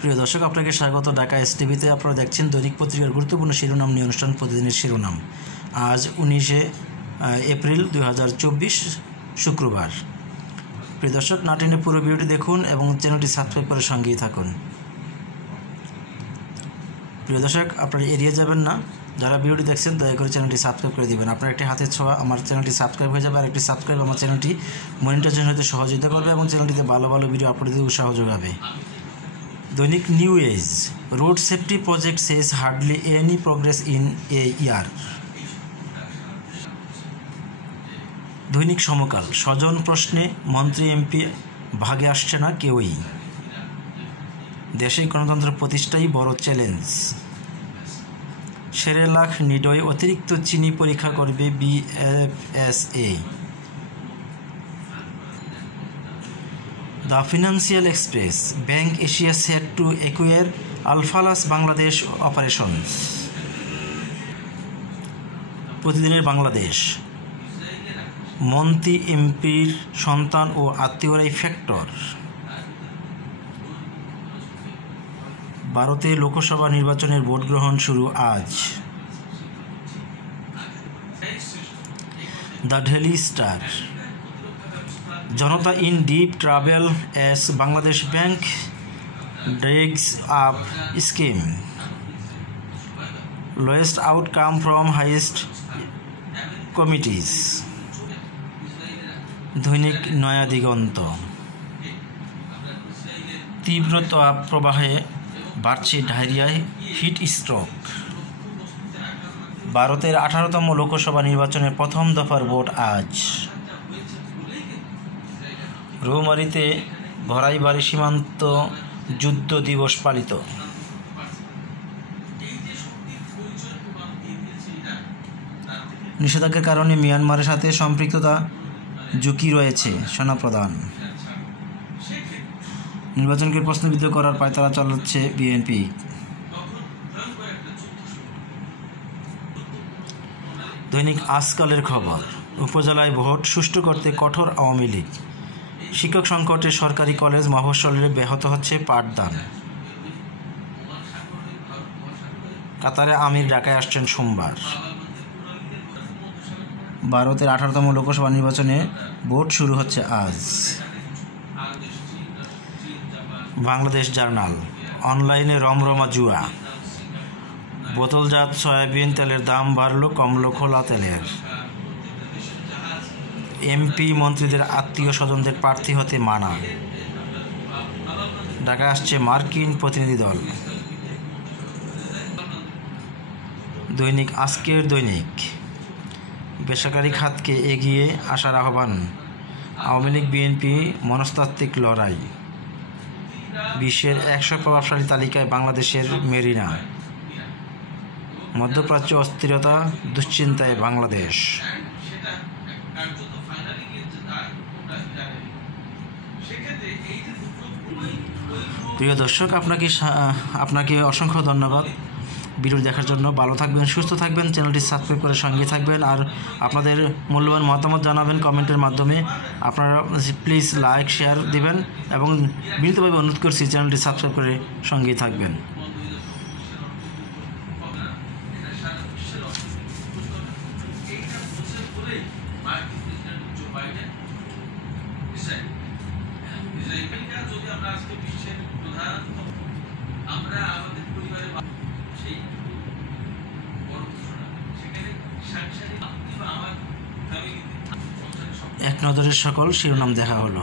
প্রিয় দর্শক, আপনাকে স্বাগত ঢাকা এসটিভিতে। আপনারা দেখছেন দৈনিক পত্রিকার গুরুত্বপূর্ণ শিরোনাম নিয়ে অনুষ্ঠান প্রতিদিনের শিরোনাম। আজ 19 এপ্রিল 2024 শুক্রবার। প্রিয় দর্শক, না টেনে পুরো ভিডিওটি দেখুন এবং চ্যানেলটি সাবস্ক্রাইব করে সঙ্গেই থাকুন। প্রিয় দর্শক, আপনারা এড়িয়ে যাবেন না। যারা ভিডিওটি দেখছেন দয়া করে চ্যানেলটি সাবস্ক্রাইব করে দিবেন। আপনার একটি হাতের ছোঁয়া আমার চ্যানেলটি সাবস্ক্রাইব হয়ে যাবে, আর একটি সাবস্ক্রাইব আমার চ্যানেলটি মনিটাইজেশন হতে সহযোগিতা করবে এবং চ্যানেলটিতে ভালো ভালো ভিডিও আপলোড দিতে উৎসাহ যোগাবে। দৈনিক New Age, road safety project says hardly any progress in a year. দৈনিক সমকাল, স্বজন প্রশ্নে মন্ত্রী এমপি ভাগে আসছে না কেউই, দেশে গণতন্ত্র প্রতিষ্ঠাই বড় চ্যালেঞ্জ। সেরেলাখ নিডয়ে অতিরিক্ত চিনি পরীক্ষা করবে BFSA. The Financial Express, bank Asia set to acquire Alfalah's Bangladesh operations. প্রতিদিনের বাংলাদেশ, মন্ত্রী এমপির সন্তান ও আত্মীয়রাই ফ্যাক্টর। ভারতে লোকসভা নির্বাচনের ভোট গ্রহণ শুরু আজ। The Daily Star, Janata in deep trouble as Bangladesh bank drags up scheme. Lowest outcome from highest committees. দৈনিক নয়া দিগন্ত, তীব্র তাপ প্রবাহে বাড়ছে ডায়রিয়ায় হিট স্ট্রোক। ভারতের 18তম লোকসভা নির্বাচনের প্রথম দফার ভোট আজ। রৌমারীতে ঘরাইবাড়ি সীমান্ত যুদ্ধ দিবস পালিত। নিষেধাজ্ঞার কারণে মিয়ানমারের সাথে সম্পৃক্ততা ঝুঁকি রয়েছে, সেনাপ্রধান। নির্বাচনকে প্রশ্নবিদ্ধ করার পায়তারা চালাচ্ছে বিএনপি। দৈনিক আজকালের খবর, উপজেলায় ভোট সুষ্ঠু করতে কঠোর আওয়ামী লীগ। শিক্ষক সংকটে সরকারি কলেজ মফস্বলে ব্যাহত হচ্ছে পাঠদান। কাতারে আমির ঢাকায় আসছেন সোমবার। ভারতের 18তম লোকসভা নির্বাচনে ভোট শুরু হচ্ছে আজ। বাংলাদেশ জার্নাল, অনলাইনে রমরমা জুয়া। বোতলজাত সয়াবিন তেলের দাম বাড়ল, কমল খোলা তেলের। এমপি মন্ত্রীদের আত্মীয় স্বজনদের প্রার্থী হতে মানা। ঢাকা আসছে মার্কিন প্রতিনিধি দল। দৈনিক আজকের দৈনিক, বেসরকারি খাতকে এগিয়ে আসার আহ্বান। আওয়ামী লীগ বিএনপি মনস্তাত্ত্বিক লড়াই। বিশ্বের 100 প্রভাবশালী তালিকায় বাংলাদেশের মেরিনা। মধ্যপ্রাচ্য অস্থিরতা দুশ্চিন্তায় বাংলাদেশ। প্রিয় দর্শক, আপনাকে অসংখ্য ধন্যবাদ ভিডিও দেখার জন্য। ভালো থাকবেন, সুস্থ থাকবেন, চ্যানেলটি সাবস্ক্রাইব করে সঙ্গে থাকবেন, আর আপনাদের মূল্যবান মতামত জানাবেন কমেন্টের মাধ্যমে। আপনারা প্লিজ লাইক শেয়ার দিবেন এবং বিনীতভাবে অনুরোধ করছি চ্যানেলটি সাবস্ক্রাইব করে সঙ্গেই থাকবেন। এক নজরের সকল শিরোনাম দেখা হলো।